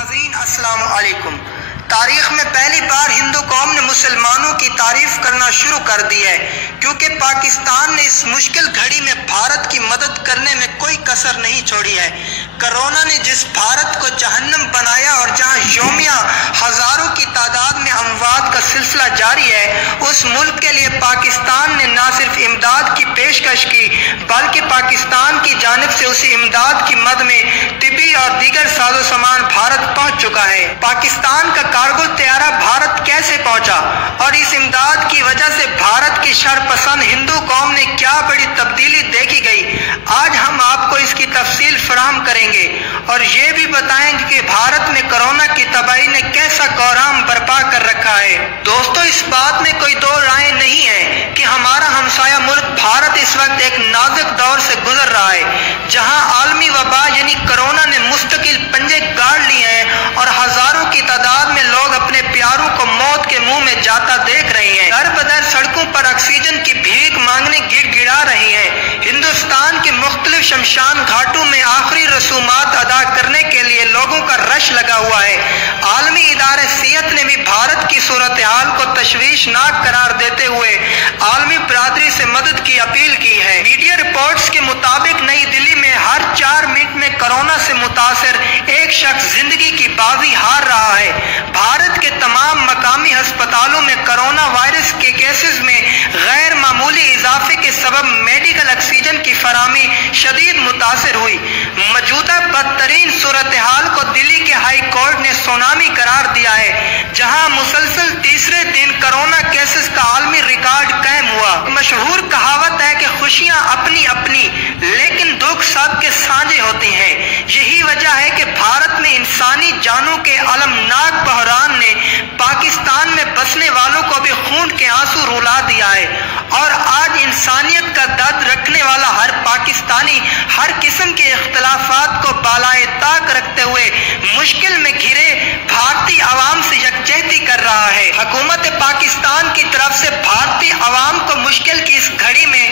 नाज़रीन अस्सलाम वालेकुम। तारीख में पहली बार हिंदू कौम ने मुसलमानों की तारीफ करना शुरू कर दी है, क्योंकि पाकिस्तान ने इस मुश्किल घड़ी में भारत की मदद करने में कोई कसर नहीं छोड़ी है। कोरोना ने जिस भारत को जहन्नम बनाया और जहां यौमिया हजारों की तादाद में अमवात का सिलसिला जारी है, उस मुल्क के लिए पाकिस्तान ने न सिर्फ इमदाद की पेशकश की, बल्कि पाकिस्तान की जानिब से उसी इमदाद की मद में तिबी और दीगर साजो सामान भारत पहुंच चुका है। पाकिस्तान का कार्गो तैयारा भारत कैसे पहुंचा और इस इमदाद की वजह से भारत की शरपसंद हिंदू कौम ने क्या बड़ी तब्दीली देखी गई, आज हम आपको इसकी तफसील फराहम करेंगे और ये भी बताएंगे कि भारत में कोरोना की तबाही ने कैसा कोहराम बर्पा कर रखा है। दोस्तों, इस बात में कोई दो राय नहीं है कि हमारा हमसाया मुल्क भारत इस वक्त एक नाजुक दौर से गुजर रहा है, जहां आलमी वबा यानी कोरोना ने मुस्तकिल पंजे गाड़ लिए हैं और हजारों की तादाद में लोग अपने प्यारों को मौत के मुंह में जाता देख रहे हैं। दर बदर सड़कों पर ऑक्सीजन की भीख मांगने गिड़गिड़ा रहे हैं। हिंदुस्तान के मुख्तलिफ शमशान घाटों में आखिरी रसूमात अदा करने के लिए लोगों का रश लगा हुआ है। आलमी इदारे सेहत ने भी भारत की सूरत हाल को तशवीशनाक करार देते हुए आलमी बरादरी से मदद की अपील की है। मीडिया रिपोर्ट्स के मुताबिक नई दिल्ली में हर 4 मिनट में कोरोना से मुतासर एक शख्स जिंदगी की बाजी हार रहा है। भारत के तमाम मकामी अस्पतालों में कोरोना वायरस के केसेस में गैर मामूली इजाफे के सबब मेडिकल ऑक्सीजन की फराहमी शदीद मुतासर हुई। मौजूदा बदतरीन सूरत हाल को दिल्ली के हाई कोर्ट ने सुनामी करार दिया है, जहां मुसलसल तीसरे दिन कोरोना केसेस का आलमी रिकॉर्ड कायम हुआ। मशहूर कहावत है कि खुशियां अपनी अपनी लेकिन दुख सबके साझे होते हैं। यही वजह है कि भारत में इंसानी जानों के अलमनाक बहरान ने पाकिस्तान में बसने वालों को भी खून के आंसू रुला दिया है और आज इंसानियत का दर्द रखने वाला हर पाकिस्तानी हर किस्म के इख्तलाफात को बालाए ताक रखते हुए मुश्किल में घिरे भारतीय आवाम से यकजहती कर रहा है। हुकूमत पाकिस्तान की तरफ से भारतीय आवाम को मुश्किल की इस घड़ी में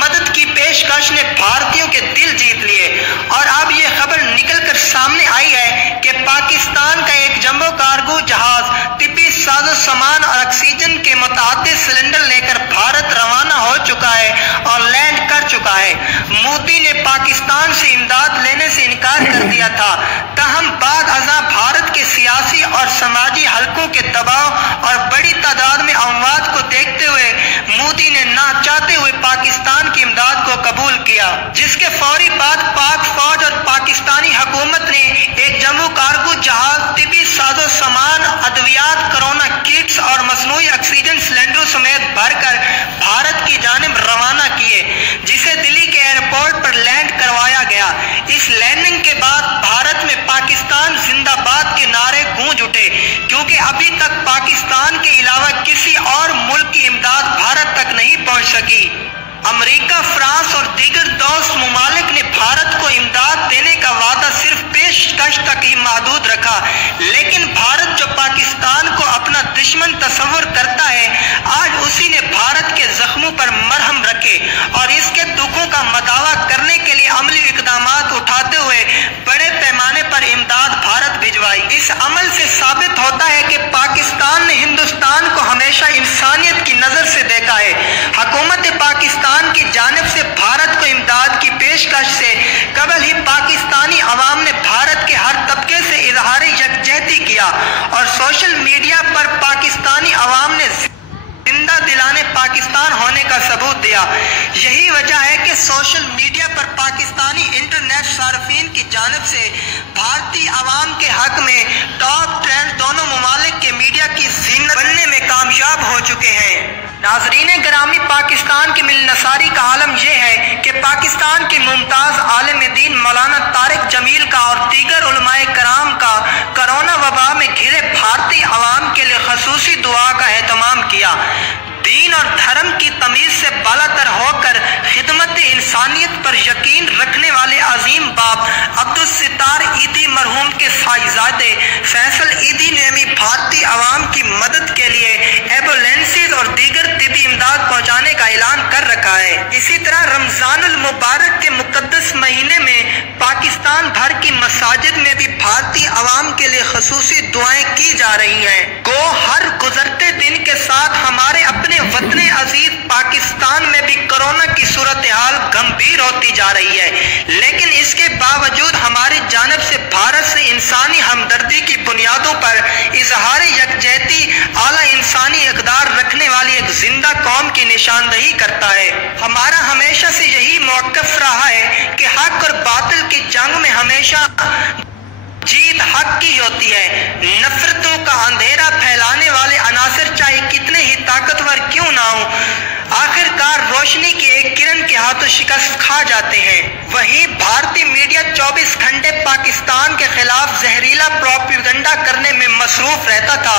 मदद की पेशकश ने भारतीयों के दिल जीत लिए और अब ये खबर निकल कर सामने आई है कि पाकिस्तान का एक जंबो कार्गो जहाज तिब्बी साजो सामान और ऑक्सीजन के मुतअद्दिद सिलेंडर लेकर भारत रवाना हो चुका है और लैंड कर चुका है। मोदी ने पाकिस्तान से इमदाद लेने से इनकार कर दिया था, ताहम बाद अज़ा भारत के सियासी और समाजी हलकों के दबाव और बड़ी तादाद में अमवात को देखते हुए मोदी ने ना चाहते हुए पाकिस्तान की इमदाद को कबूल किया, जिसके फौरी बाद पाक फौज और पाकिस्तानी हुकूमत ने एक जम्मू कार्गो जहाज तिब्बी साजो सामान, अद्वियात, कोरोना किट्स और मसनूई ऑक्सीजन सिलेंडरों समेत भरकर भारत की जानिब रवाना किए, जिसे दिल्ली के एयरपोर्ट पर लैंड करवाया गया। इस लैंडिंग के बाद भारत में पाकिस्तान जिंदाबाद के नारे गूंज उठे, क्योंकि अभी तक पाकिस्तान के अलावा किसी और मुल्क की इमदाद भारत तक नहीं पहुंच सकी। अमेरिका, फ्रांस और दीगर दोस्त ममालिक ने भारत को इमदाद देने का वादा सिर्फ पेशकश तक ही महदूद रखा, लेकिन भारत जो पाकिस्तान को अपना दुश्मन तस्वर करता है, आज उसी ने भारत के जख्मों पर मरहम रखे और इसके दुखों का मदावा करने के लिए अमली इकदामात उठाते हुए बड़े पैमाने पर इमदाद भारत भिजवाई। इस अमल से साबित होता है कि पाकिस्तान ने हिंदुस्तान को हमेशा इंसानियत की नजर से देखा है। हुकूमत पाकिस्तान की जानिब से भारत को इमदाद की पेशकश से कबल ही पाकिस्तानी अवाम ने भारत के हर तबके से इजहार यकजहती किया और सोशल मीडिया पर पाकिस्तानी अवाम ने जिंदा दिलाने पाकिस्तान होने का सबूत दिया। यही वजह है कि सोशल मीडिया पर पाकिस्तानी इंटरनेट सार्फिन की जानिब से भारतीय अवाम के हक में टॉप ट्रेंड दोनों ममालिक के मीडिया की ज़ीनत बनने में कामयाब हो चुके हैं। नाज़रीन ग्रामी, पाकिस्तान की मिलनसारी का आलम यह है कि पाकिस्तान के मुमताज़ आलिम दीन मौलाना तारिक जमील का और दीगर उलमाए कराम का कोरोना वबा में घिरे भारतीय अवाम के लिए खसूसी दुआ का एहतमाम किया। दीन और धर्म की तमीज से बालातर होकर खिदमत وجود انسانیت پر یقین رکھنے والے عظیم باپ عبدالستار ایدھی مرحوم کے سائزادے فیصل ایدھی نے بھی بھارتی عوام کی مدد کے لیے ایمبولینسز اور دیگر طبی امداد پہنچانے کا اعلان کر رکھا ہے۔ اسی طرح رمضان المبارک کے مقدس مہینے میں پاکستان بھر کی مساجد میں بھی بھارتی عوام کے لیے خصوصی دعائیں کی جا رہی ہیں۔ گو ہر گزرتے دن کے ساتھ ہمارے اپنے وطن عزیز پاکستان میں بھی کورونا کی صورتحال گمبھیر ہوتی جا رہی ہے، لیکن اس کے باوجود ہماری جانب سے بھارت سے انسانی ہمدردی کی بنیادوں پر اظہار یکجہتی اعلیٰ انسانی اقدار رکھنے والی ایک زندہ قوم کی نشاندہی کرتا ہے۔ ہمارا ہمیشہ سے یہی موقف رہا ہے کہ حق اور باطل کی جنگ میں ہمیشہ جیت حق کی ہوتی ہے۔ نفرتوں کا اندھیرا پھیلانے والے عناصر چاہے کتنے ہی طاقتور کیوں نہ ہوں، آخر کار روشنی کی ایک کرن کے ہاتھوں شکست کھا جاتے ہیں۔ وہیں بھارتی میڈیا 24 گھنٹے پاکستان کے خلاف زہریلا پروپیگنڈا کرنے میں مصروف رہتا تھا،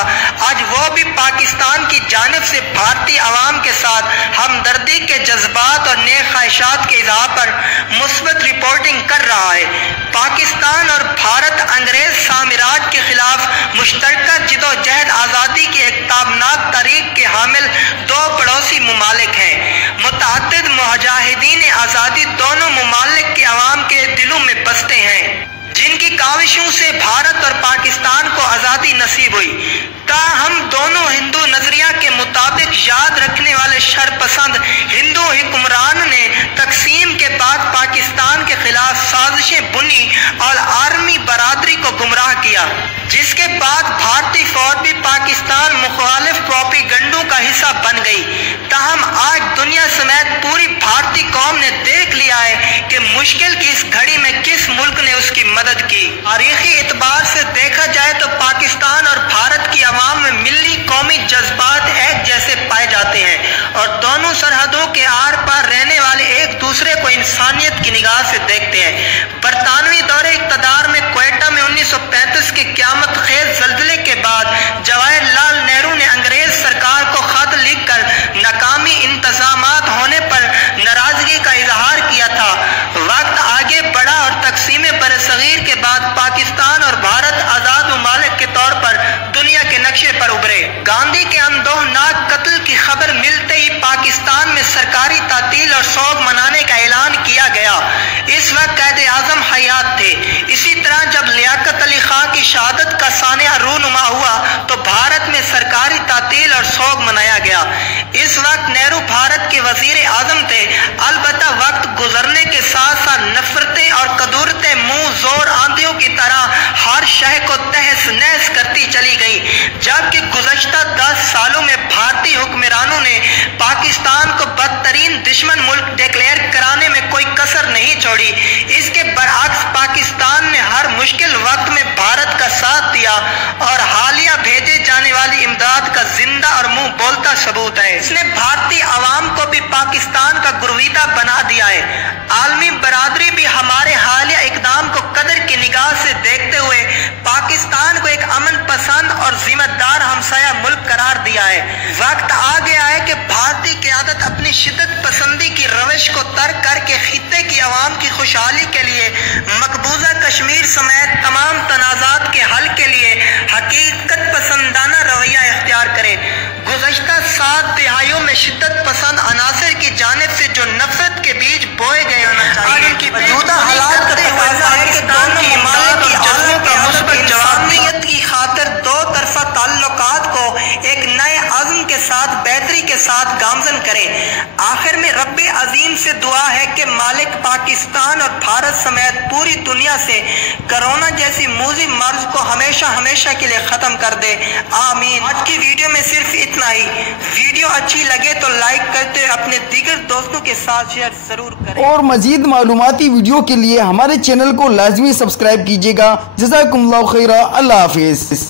آج وہ بھی پاکستان کی جانب سے بھارتی عوام کے ساتھ ہمدردی کے جذبات اور نیک خواہشات کے اظہار پر مثبت رپورٹنگ کر رہا ہے۔ پاکستان اور بھارت انگریز سامراج کے خلاف مشترکہ جدوجہد آزادی کی ایک تابناک تاریخ کے حامل دو پڑوسی ممالک ہیں۔ متعدد مجاہدین آزادی دونوں ممالک کے عوام کے دلوں میں بستے ہیں، جن کی کاوشوں سے بھارت اور پاکستان کو آزادی نصیب ہوئی۔ تاہم دونوں ہندو نظریہ کے مطابق یاد رکھنے والے شرپسند ہندو حکمران نے تقسیم کے بعد پاکستان کے خلاف سازشیں بنی اور عالمی برادری کو گمراہ کیا، جس کے بعد بھارتی فوج بھی پاکستان مخالف پروپیگنڈوں کا حصہ بن گئی۔ تاہم آج دنیا سمیت پوری بھارتی قوم نے دیکھ لیا ہے کہ مشکل کی اس گھڑی میں کس ملک نے اس کی مدد کی۔ تاریخی اعتبار سے دیکھا جائے تو پاکستان اور بھارت کی عوام میں ملی قومی جذبات ایک جیسے پائے جاتے ہیں اور دونوں سرحدوں کے آر پار رہنے والے ایک دوسرے کو انسانیت کی نگاہ سے دیکھتے ہیں۔ برطانوی دور اقتدار میں کوئٹہ میں 1935 کے قیامت خیز زلزلے کے بعد جواہر لال نہرو نے انگریز سرکار کو خط لکھ کر ناکامی انتظامات ہونے پر ناراضگی کا اظہار کیا تھا۔ وقت آگے بڑھا اور تقسیم برصغیر کے بعد پاکستان اور بھارت آزاد ممالک کے طور پر دنیا کے نقشے پر ابھرے۔ گاندھی کے اندوہناک قتل کی خبر ملتے ہی پاکستان میں سرکاری تعطیل اور سوگ منانے کا اعلان کیا گیا۔ اس وقت قائد اعظم حیات تھے۔ اسی طرح جب لیاقت علی خان کی شہادت کا سانحہ رونما ہوا تو بھارت میں سرکاری تعطیل اور سوگ منایا گیا۔ اس وقت نہرو بھارت کے وزیر اعظم تھے، البتہ وقت گزرنے کے ساتھ ساتھ نفرتیں اور قدورتیں منہ زور آندھیوں کی طرح ہر شے کو تہس نہس کرتی چلی گئی، جبکہ گزشتہ 10 سالوں میں بھارتی حکمرانوں نے پاکستان کو بدترین دشمن ملک ڈکلیئر کرانے میں کوئی کسر نہیں چھوڑی۔ اس کے برعکس پاکستان نے ہر مشکل وقت میں بھارت کا ساتھ دیا اور حالیہ بھیجے جانے والی امداد کا زندہ اور منہ بولتا ثبوت ہے۔ اس نے بھارتی عوام کو بھی پاکستان کا گرویدہ بنا دیا ہے۔ عالمی برادری بھی ہمارے حالیہ اقدام کو قدر کی نگاہ سے دیکھتے ہوئے پاکستان کو ایک امن پسند اور ذمہ دار ہمسایہ ملک قرار دیا ہے۔ وقت آ گیا ہے کہ بھارتی قیادت اپنی شدت پسندی کی روش کو ترک کر کے خطے کی عوام کی خوشحالی کے لیے مقبوضہ کشمیر سمیت تمام تنازعات کے حل کے لیے حقیقت پسندانہ رویہ اختیار کرے۔ گزشتہ 7 دہائیوں میں شدت پسند عناصر کی جانب سے جو نفرت کے بیج بوئے گئے اور ان کی موجودہ حالات کا تقاضا ہے کہ دونوں ممالک کی عالم کا مثبت جوابیت کی خاطر دو طرفہ تعلقات کو ایک نئے عزم کے ساتھ بہتری کے ساتھ گامزن کریں۔ آخر میں رب عظیم سے دعا ہے کہ مالک پاکستان اور بھارت سمیت پوری دنیا سے کرونا جیسی موذی مرض کو ہمیشہ ہمیشہ کے لیے ختم کر دے، آمین۔ آج کی ویڈیو میں صرف اتنا ہی۔ ویڈیو اچھی لگے تو لائک کرتے اپنے دیگر دوستوں کے ساتھ شیئر ضرور کریں، اور مزید معلوماتی ویڈیو کے لیے ہمارے چینل کو لازمی سبسکرائب کیجیے گا۔ جزاکم اللہ خیرہ۔ اللہ حافظ۔